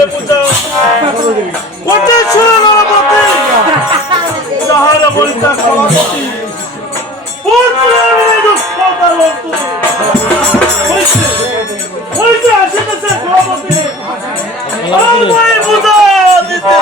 করে পূজা কোটে ছিল নরপতি যাহার বলিতা সভাপতি পুত্রের দুঃখ দালন্তু হইতে আসিতেছে সভাপতি আমায় পূজা দিতে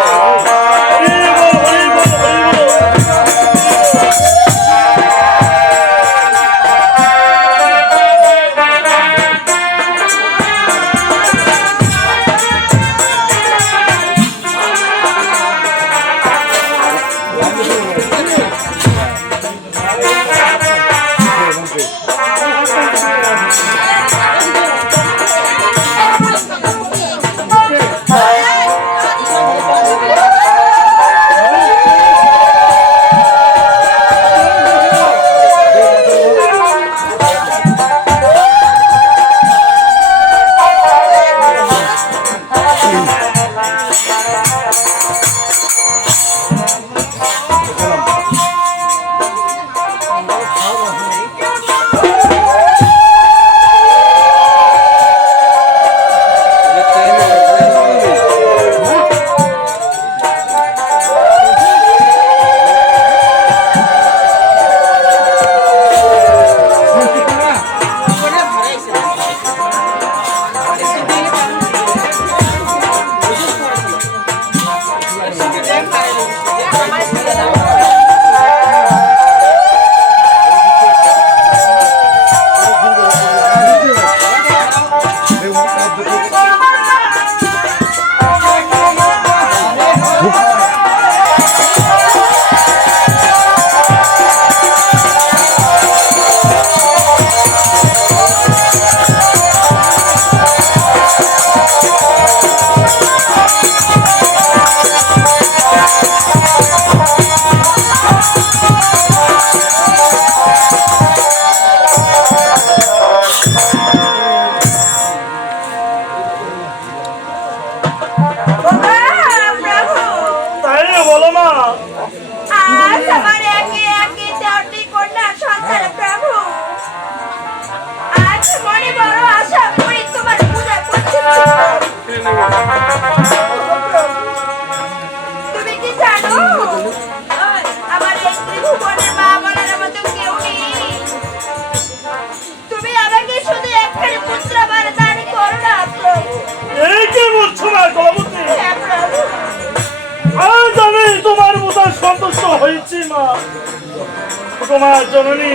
তোমার জননী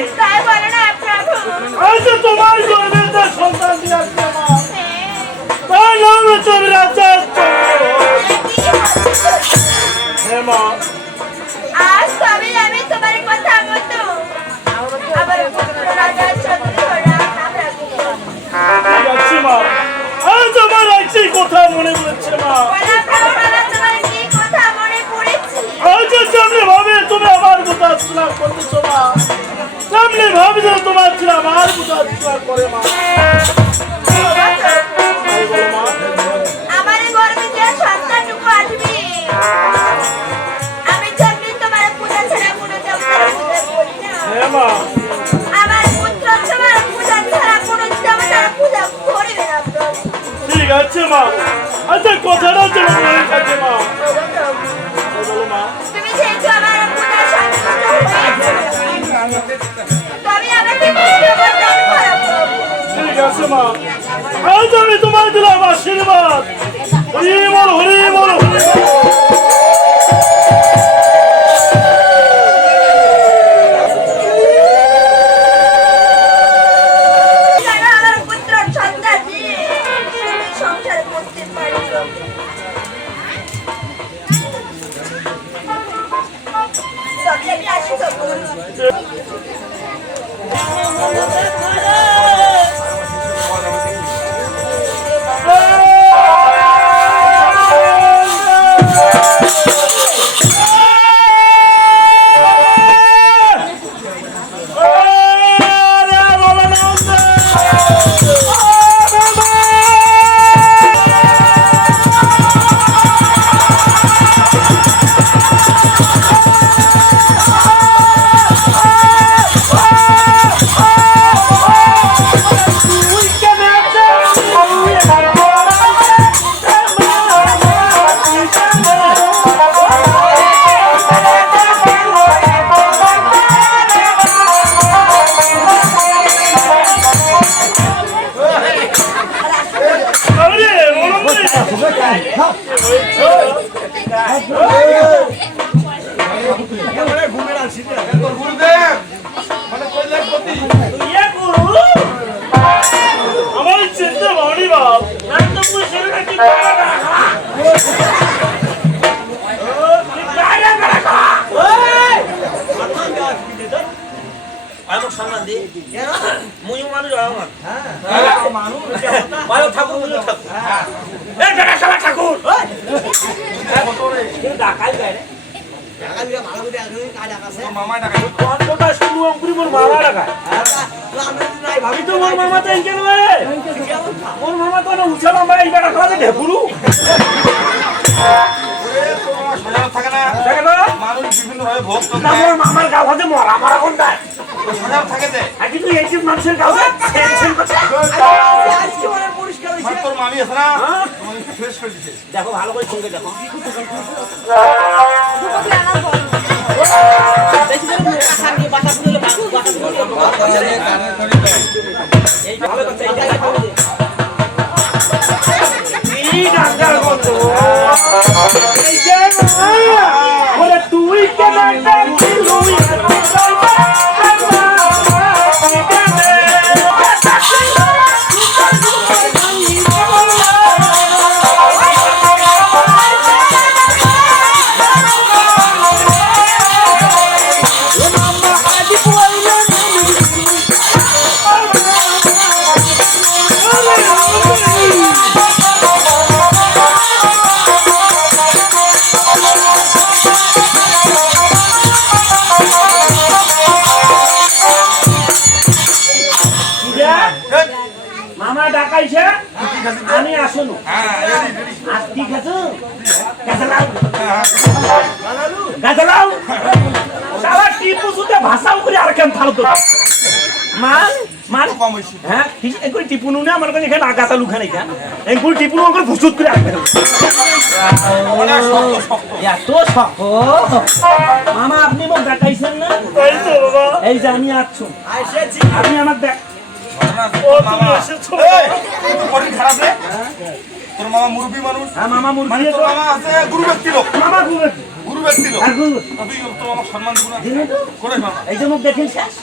আজ তোমার গর্ভে সন্তান দিয়েছে মা তার নাম হচ্ছে রাজা হে মা আজ তবে আমি তোমার কথা মতো আবার রাজা চন্দ্র নাম রাখছি মা আজ আমার একই কথা মনে পড়ছে মা ভাবে তুমি আমার কথা আলোচনা করতেছো মা সামনে ভাবে যে তোমার ছিল আমার কথা আলোচনা করে মা আমার গর্ভে যে সন্তানটুকু আসবে আমি যেমনি তোমার পূজা ছাড়া কোনো দেবতার পূজা করি না হ্যাঁ মা আমার পুত্র তোমার পূজা ছাড়া কোনো দেবতার পূজা করবে না ঠিক আছে মা আচ্ছা কথাটা যেন মনে থাকে মা বলো মা তুমি যেহেতু আমার পূজা সন্তুষ্ট হয়েছে তবে আমাকে ঠিক আছে মা আজ আমি তোমার দিলাম আশীর্বাদ হরি বল হরি বল হরি আমার পুত্র সন্তান দিয়ে সংসার করতে পারি তবে আমি আসি দি কেন? মুই মানুষ আমার হ্যাঁ, মানুষ ভালো ঠাকুর বুঝো ঠাকুর এই বেটা শালা ঠাকুর কিন্তু ডাকাই গায় রে টাকা দিয়ে ভালো করে আসলে কাজ আকাশে মামা টাকা কতটা শুরু অঙ্কুরি মোর মামা টাকা তো আমি নাই ভাবি তো মোর মামা তো এনকে নয় মোর মামা তো না উছালা ভাই এই বেটা খাওয়া ঢেকুরু থাকে না দেখে না মানুষ বিভিন্ন ভাবে ভোগ না মোর মামার গাও হাতে মরা মরা কোনটা সজাগ থাকে যে আজকে তুই এই যে মানুষের গাও টেনশন করছিস আজকে মানে পরিষ্কার মানে হইছে তোর মামি আছে না তোমাকে ফ্রেশ করে দিছে দেখো ভালো করে সঙ্গে দেখো দুপুরে আনার বল বেশি করে মুখ সামনে বাতা ফুলে বাতা ফুলে এই ভালো কথা এই জায়গায় বলে এই ডাঙ্গার বন্ধ এই যে বলে তুই কেন ডাঙ্গিলুই মামা ডাকাইছে আমি আসুন আর ঠিক আছে গাছলাও সারা টিপু সুতে ভাষাও করে আর কেন ফালতো মান মান কম হইছে হ্যাঁ একবার টিপুনু না আমার কাছে এখানে আগাতা লুখানে কেন একবার টিপুনু আমার ভুসুত করে রাখতে মানে শক্ত শক্ত এত শক্ত মামা আপনি মোক ডাকাইছেন না এই তো বাবা এই যে আমি আসছুন আইছেছি আপনি আমার দেখ ও তুমি এসেছো এই তুই বড় খারাপ রে তোর মামা মুরব্বি মানুষ হ্যাঁ মামা মানে মুরগি তোর মামা আছে গুরু ব্যক্তি লোক মামা গুলো গুরু ব্যক্তি লোক আর গুলো তুই তোর মামা সম্মান দিব না দিনে তো করে মামা এই যে মোক দেখেন শেষ